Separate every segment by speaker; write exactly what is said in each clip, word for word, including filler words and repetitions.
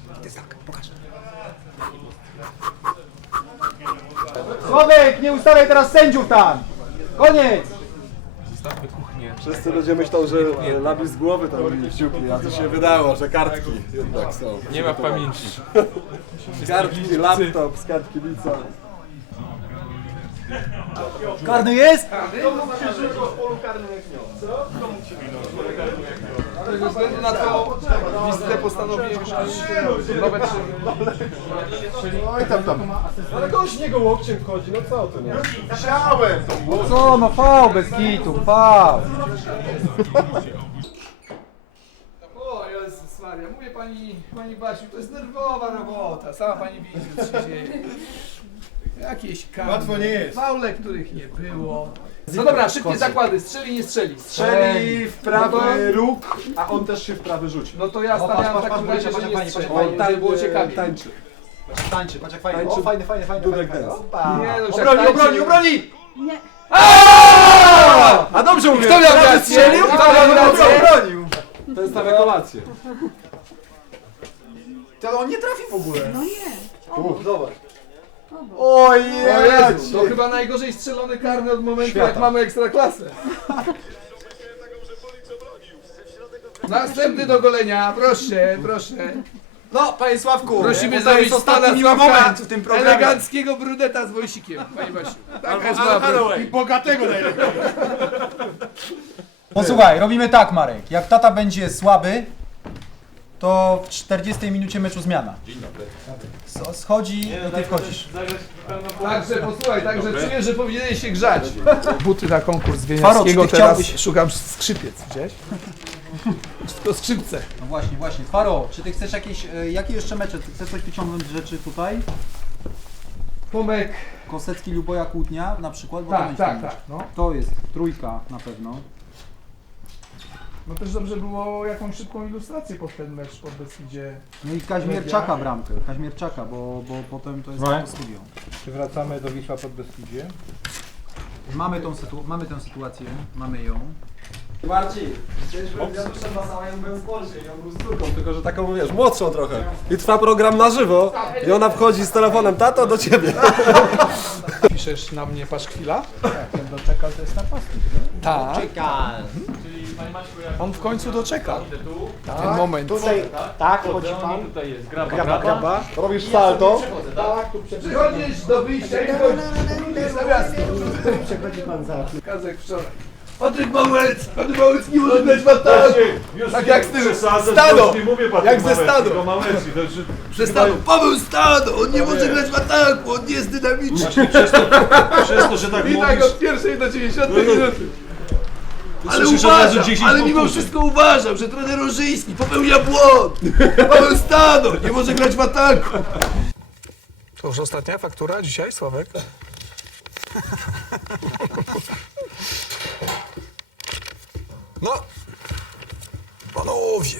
Speaker 1: To jest tak, pokaż.
Speaker 2: Sławek, nie ustawiaj teraz sędziów tam! Koniec!
Speaker 3: Zostawmy kuchnię.
Speaker 4: Wszyscy ludzie myślą, że lapis z głowy to robili wciupli, a to się wydało, że kartki jednak są.
Speaker 3: Nie ma pamięci.
Speaker 4: Kartki, laptop, skarb kibica.
Speaker 2: Karny jest?
Speaker 3: Ze względu na to listę postanowiłem już nowe trzy.
Speaker 4: Oj tam tam. Ale gość niego łokciem wchodzi, no co ty, nie? Chciałem!
Speaker 2: Co, no fał bez kitu, fał!
Speaker 5: O Jezus Maria, mówię pani, pani Basiu, to jest nerwowa robota, sama pani widzi, co się dzieje. Jakieś kamy,
Speaker 4: Łatwo nie jest.
Speaker 5: faule, których nie było. No dobra, szybkie zakłady, strzeli, nie strzeli.
Speaker 4: Strzeli w prawy róg, a on też się w prawy rzuci.
Speaker 5: No to ja
Speaker 2: O, patrz,
Speaker 5: stawiam w
Speaker 2: patrz,
Speaker 5: takim
Speaker 2: patrz,
Speaker 5: razie,
Speaker 2: patrz,
Speaker 5: że
Speaker 2: patrz,
Speaker 5: nie
Speaker 2: patrz,
Speaker 5: strzeli,
Speaker 2: patrz,
Speaker 5: żeby było ciekawie.
Speaker 4: Tańczy.
Speaker 2: Tańczy, patrz jak fajnie,
Speaker 4: Tańczy.
Speaker 2: o fajny, fajny, fajny,
Speaker 4: Dudek
Speaker 2: fajny.
Speaker 4: dance.
Speaker 2: Opa.
Speaker 5: Nie, no już jak
Speaker 2: Obroni,
Speaker 5: tańczy-
Speaker 2: obroni, obroni!
Speaker 6: Nie.
Speaker 4: A dobrze mówię,
Speaker 5: Kto miał
Speaker 4: prawy
Speaker 5: rację?
Speaker 4: strzelił,
Speaker 5: Kto
Speaker 4: prawy
Speaker 5: miał
Speaker 4: obronił.
Speaker 5: rację?
Speaker 2: Obronił!
Speaker 4: To jest na rekolację.
Speaker 2: To on nie trafi w ogóle.
Speaker 6: No nie.
Speaker 4: Uf, zobacz.
Speaker 2: Oj,
Speaker 5: O Jezu, to chyba najgorzej strzelony karny od momentu,
Speaker 4: Świata.
Speaker 5: jak mamy ekstraklasę. Następny do golenia, proszę, proszę.
Speaker 2: No, panie Sławku,
Speaker 5: Prosimy
Speaker 2: to
Speaker 5: zrobić
Speaker 2: jest ostatni
Speaker 5: pana
Speaker 2: miły
Speaker 5: Sławka,
Speaker 2: moment w tym programie.
Speaker 5: eleganckiego bruneta z Wojsikiem, panie Basiu. Taka jest moja prośba.
Speaker 4: bogatego najlepiej.
Speaker 2: Posłuchaj, robimy tak, Marek. Jak tata będzie słaby, to w czterdziestej minucie meczu zmiana. Dzień dobry. Schodzi i ty wchodzisz.
Speaker 5: Także posłuchaj, także czuję, że powinieneś się grzać. Buty na konkurs
Speaker 2: Faro,
Speaker 5: Wieniawskiego,
Speaker 2: czy ty
Speaker 5: teraz
Speaker 2: chciałbyś-
Speaker 5: szukam skrzypiec, widziałeś? To skrzypce.
Speaker 2: No właśnie, właśnie. Faro, czy ty chcesz jakieś, e, jakie jeszcze mecze? Ty chcesz coś wyciągnąć z rzeczy tutaj?
Speaker 5: Tomek.
Speaker 2: Kosecki, Luboja, Kłótnia na przykład? Bo to
Speaker 5: Tak,
Speaker 2: będzie
Speaker 5: tak,
Speaker 2: fajne.
Speaker 5: tak. No.
Speaker 2: To jest trójka na pewno.
Speaker 5: no też dobrze było jakąś szybką ilustrację pod ten mecz pod Beskidzie.
Speaker 2: No i Kaźmierczaka bramkę, Kaźmierczaka, bo, bo potem to jest
Speaker 7: No.
Speaker 2: to studio.
Speaker 7: Czy wracamy do Wisła Podbeskidzie?
Speaker 2: Mamy tą, sytu mamy tę sytuację, mamy ją.
Speaker 4: Marcin, kiedyś byłem Januszem na samym byłem w Polsce i on był z córką, tylko że taką, wiesz, młodszą trochę. I trwa program na żywo i ona wchodzi z telefonem, tato, do ciebie.
Speaker 5: Piszesz na mnie paszkwila?
Speaker 2: Ten doczekal to jest napastnik.
Speaker 5: Tak. On w końcu doczekał. Ten moment.
Speaker 2: Tak, chodzi pan.
Speaker 3: Tutaj jest graba,
Speaker 4: Graba, graba. Robisz salto.
Speaker 5: Przychodzisz do wyjścia i wchodzisz na miasto.
Speaker 4: Przechodzi pan za.
Speaker 5: Kazek wczoraj. Patryk Małec! Patryk Małec nie może grać w ataku! Tak jak z tym Stado! Jak ze Stado! Ze Stado! Paweł Stado! On nie może grać w ataku! On nie jest dynamiczny!
Speaker 7: Przez to, że tak
Speaker 5: I tak od pierwszej do dziewięćdziesiątej minuty. Ale uważam, ale mimo wszystko uważam, że trener Rożyński popełnia błąd! Paweł Stado nie może grać w ataku! To już ostatnia faktura dzisiaj, Sławek? No, panowie.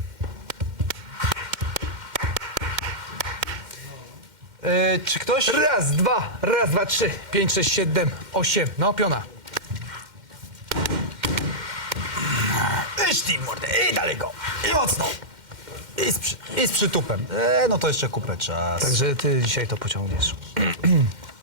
Speaker 8: Yy, czy ktoś?
Speaker 5: Raz, dwa, raz, dwa, trzy, pięć, sześć, siedem, osiem. No, piona.
Speaker 8: Idź ty, mordę, i daleko, i mocno. I z, przy, i z przytupem. E, no to jeszcze kupę czas.
Speaker 5: Także ty dzisiaj to pociągniesz.